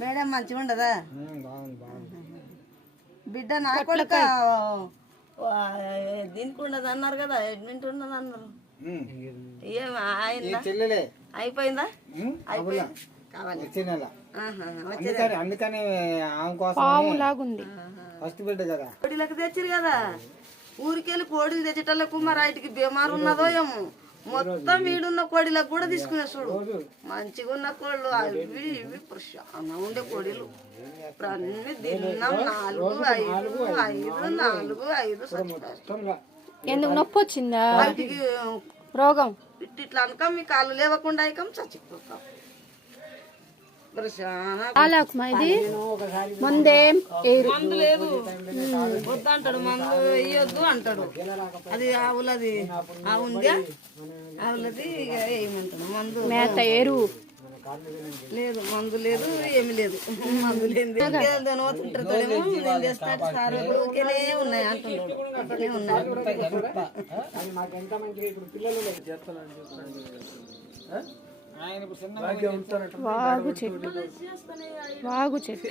Madam మంచిగా ఉండదా? బిడ్డ నా కొడుక దీనికి ఉండదు అన్నారు కదా, అడ్మిట్ ఉన్నది అన్నారు. ఏం అయిందా? అయిపోయిందా? అందుకని ఆమె కోసం ఫస్ట్ బిడ్డ కదా. కోడిలకు తెచ్చిరు కదా, ఊరికెళ్ళి కోడిలు తెచ్చేటోళ్ళకు మరి వాటికి బీమారు ఉన్నదో ఏమో. మొత్తం వీడున్న కోడిలకు కూడా తీసుకునే చూడు, మంచిగా ఉన్న కోళ్ళు అవి ఇవి ప్రశాంతంగా ఉండే కోడిలు. ఇప్పుడు అన్ని దిన్నం 4, 5 ఎందుకు నొప్పి వచ్చిందా? రోగం ఇట్లా అనక మీ కాళ్ళు లేవకుండా ఇక చచ్చిపోతాం. ఇది మందేం మందు లేదు వద్దంటాడు, మందు వేయొద్దు అంటాడు. అది ఆవులది ఆవుందా, ఆవులది వేయమంటాడు. మందు మేత ఎరువు లేదు, మందు లేదు, ఏమి లేదు. మందు లేదు పోతుంటారేమో నేను చేస్తాడు సార్ ఊరికేనే ఉన్నాయి అంటున్నాడు. ఉన్నాయి వాగు చెట్టు